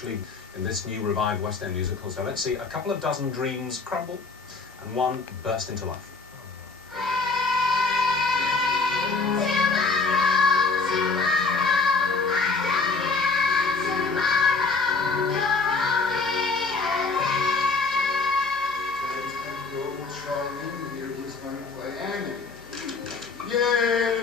actually in this new revived West End musical. So let's see a couple of dozen dreams crumble and one burst into life. Charlene here is going to play Annie. Yay!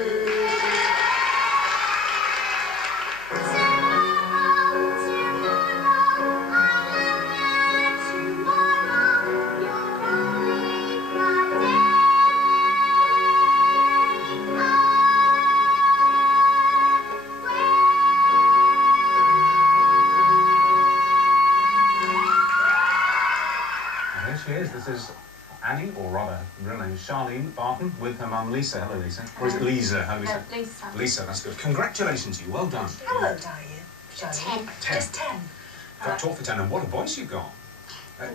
Here she is. This is Annie, or rather, her real name is Charlene Barton, with her mum Lisa. Hello, Lisa. Or is it Lisa? How do we say? Lisa. Lisa, that's good. Congratulations to you. Well done. How old are you, Charlene? 10. Just 10. Got taught for 10, and what a voice you've got.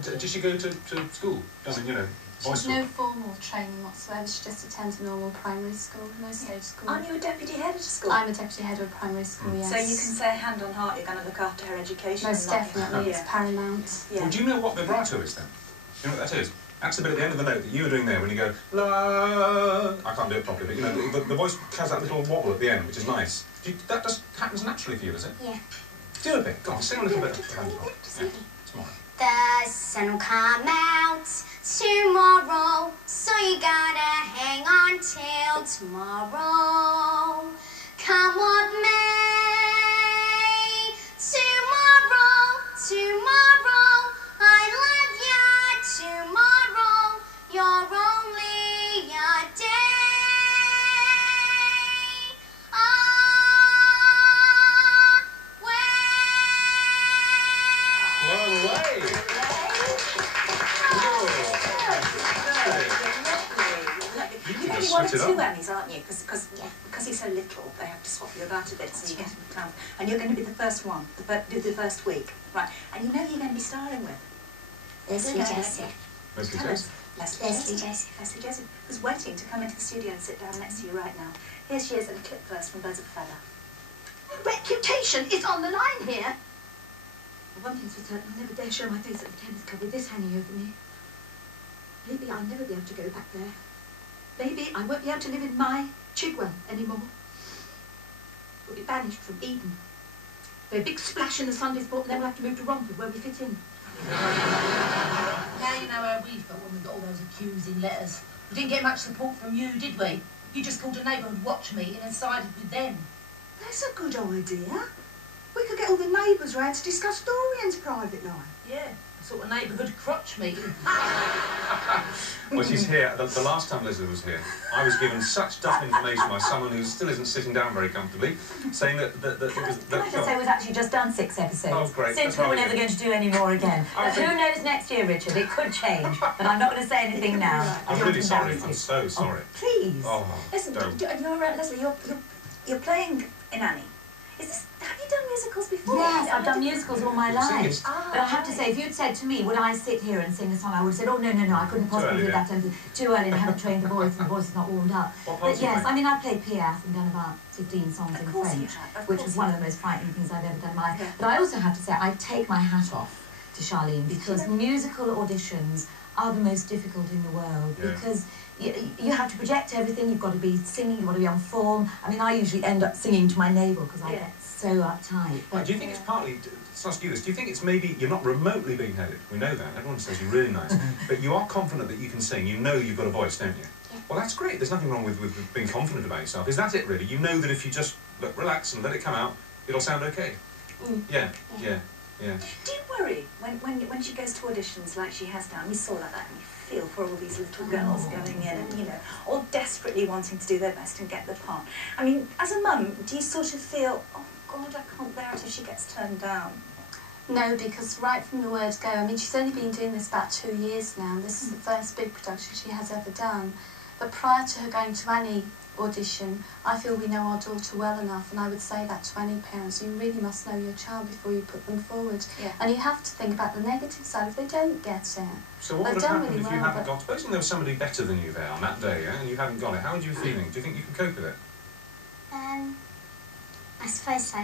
Did she go to school? I mean, you know, voice She's no formal training whatsoever. She just attends a normal primary school, no stage school. Aren't you a deputy head of school? I'm a deputy head of a primary school, yes. So you can say hand on heart you're going to look after her education. Most definitely, it's paramount. Yeah. Well, do you know what vibrato is then? You know what that is? That's the bit at the end of the note that you were doing there when you go, la. I can't do it properly, but you know, the voice has that little wobble at the end, which is nice. That just happens naturally for you, does it? Yeah. Do a bit. Go on, sing a little bit. Tomorrow. The sun will come out tomorrow, so you gotta hang on till tomorrow. Come what may, tomorrow, I love ya, tomorrow, you're only a day away. You're only one of two Annies, aren't you? Because he's so little, they have to swap you about a bit so you get him down. And you're going to be the first one, do the first week. Right, and you know who you're going to be starring with? Leslie Joseph. Leslie Joseph? Leslie Joseph. Leslie Joseph, who's waiting to come into the studio and sit down next to you right now. Here she is in a clip first from Birds of a Feather. Reputation is on the line here. One thing's for certain, I'll never dare show my face at the tennis club with this hanging over me. Maybe I'll never be able to go back there. Maybe I won't be able to live in my Chigwell anymore. We'll be banished from Eden. There'll be a big splash in the Sunday sport, and then we'll have to move to Romford, where we fit in. Now you know how we felt when we got all those accusing letters. We didn't get much support from you, did we? You just called a neighbourhood watch meeting and sided with them. That's a good idea. We could get all the neighbours round to discuss Dorian's private life. Yeah, a sort of neighbourhood crotch meeting. Well, she's here. The last time Leslie was here, I was given such duff information by someone who still isn't sitting down very comfortably, saying that it was... Can I just say we've actually just done 6 episodes. Oh, great. Since we were never going to do any more again. But who knows next year, Richard? It could change. But I'm not going to say anything now. I'm really sorry. I'm so sorry. Oh, please. Oh, listen, Leslie, you're playing in Annie. Have you done musicals before? Yes, I've done musicals all my life. But I have to right. say, if you'd said to me, would I sit here and sing a song, I would have said, oh, no, I couldn't possibly do that. And too early, and I haven't trained the voice, and the voice is not warmed up. But yes, I mean, I've played Piaf and done about 15 songs in French, which was one of the most frightening things I've ever done in my life. Yeah. But I also have to say, I take my hat off to Charlene, because musical auditions are the most difficult in the world, because you have to project everything, you've got to be singing, you've got to be on form. I mean, I usually end up singing to my navel because I get so uptight. But do you think it's partly, let's ask you this, do you think it's maybe you're not remotely being headed? We know that, everyone says you're really nice, but you are confident that you can sing, you know you've got a voice, don't you? Yeah. Well, that's great, there's nothing wrong with being confident about yourself. Is that it, really? You know that if you just relax and let it come out, it'll sound okay? Yeah. Do you worry when she goes to auditions like she has done? We saw like that, and you feel for all these little girls going in and, you know, all desperately wanting to do their best and get the part. I mean, as a mum, do you sort of feel, oh God, I can't bear it if she gets turned down? No, because right from the word go, I mean, she's only been doing this about 2 years now, and this is the first big production she has ever done. But prior to her going to any audition, I feel we know our daughter well enough, and I would say that to any parents. You really must know your child before you put them forward. Yeah. And you have to think about the negative side if they don't get it. So what would have happened if you hadn't got... Supposing there was somebody better than you there on that day, and you hadn't got it, how would you be feeling? Do you think you could cope with it? I suppose so.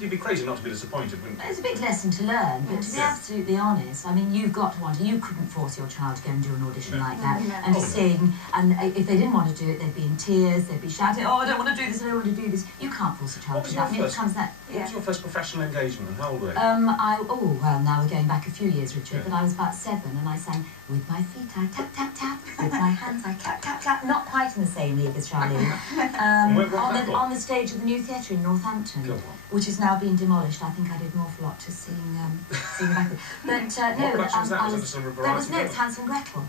You'd be crazy not to be disappointed, wouldn't you? It's a big lesson to learn, but to be absolutely honest, I mean, you've got to want to. You couldn't force your child to go and do an audition like that and sing, and if they didn't want to do it, they'd be in tears, they'd be shouting, oh, I don't want to do this, I don't want to do this. You can't force a child to do that. I mean, it comes that. What was your first professional engagement, and how old were you? Well, now we're going back a few years, Richard, but I was about 7, and I sang, with my feet I tap, tap, tap, with my hands I tap, tap, tap. Not quite in the same league as Charlene. On the stage of the new theatre in Northampton, which is now being demolished. I think I did an awful lot to sing back then. But no, it's Hansel and Gretel.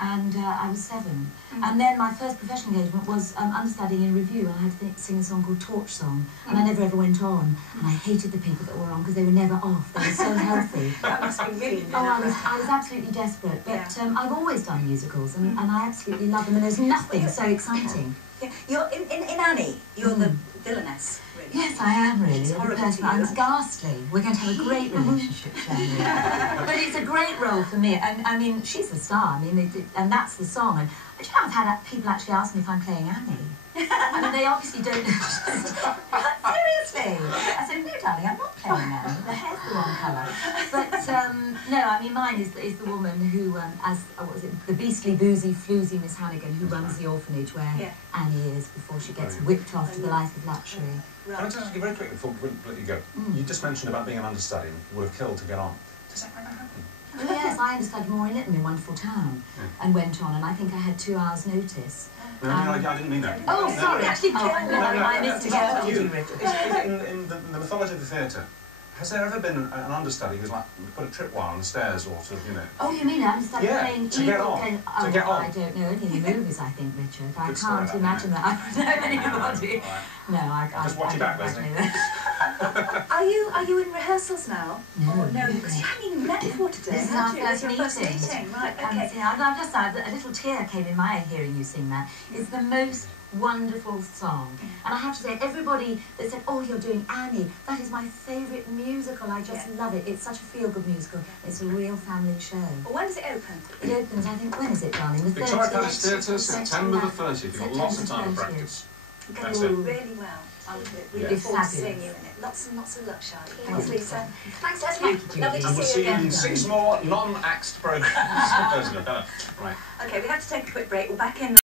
And I was 7. And then my first professional engagement was understudying in review, and I had to sing a song called Torch Song, and I never ever went on, and I hated the people that were on because they were never off. They were so healthy. That must be really nervous. I was absolutely desperate, but I've always done musicals, and I absolutely love them, and there's nothing so exciting. Yeah, you're in Annie, you're the villainess, really. Yes, I am really. It's horrible person. I'm ghastly. We're going to have a great relationship, Charlene. But it's a great role for me. And I mean, she's the star. I mean, and that's the song. And you know, I've had people actually ask me if I'm playing Annie. I mean, they obviously don't know. Seriously. I said, no, darling, I'm not playing Annie. The hair's the wrong colour. But no, I mean, mine is the woman who, the beastly, boozy, floozy Miss Hannigan, who runs the orphanage where Annie is before she gets whipped off to the life of luxury. Can I just ask you very quickly before we let you go? You just mentioned about being an understudy and would have killed to get on. Does that ever happen? Oh yes, I understudied Maureen Lytton in Wonderful Town and went on, and I think I had 2 hours' notice. No, I didn't mean that. Oh, sorry. Actually, I missed it. In the mythology of the theatre, has there ever been an understudy who's like put a tripwire on the stairs or sort of, you know? Oh, you mean an understudy playing to get on? To get on. I don't know any of the movies, I think, Richard. I can't imagine that. I don't know anybody. No, I just watch it back, Leslie. Are you in rehearsals now? No, no, because you haven't even met before today. This is our first meeting. Right, okay. I've just had a little tear came in my eye hearing you sing that. It's the most wonderful song. And I have to say, everybody that said, oh, you're doing Annie, that is my favourite musical. I just love it. It's such a feel-good musical. It's a real family show. Well, when does it open? It opens, I think, when is it, darling? The 30th? Victoria Palace Theatre, September the 30th. You've got lots of time to practice. You're going to do really well. We look forward to seeing you in it. Lots and lots of luck, Charlie. Thanks, Lisa. Thanks, Leslie. Lovely to see you again. We'll see you in 6 more non-axed programmes. Right. Okay, we have to take a quick break. We're back in.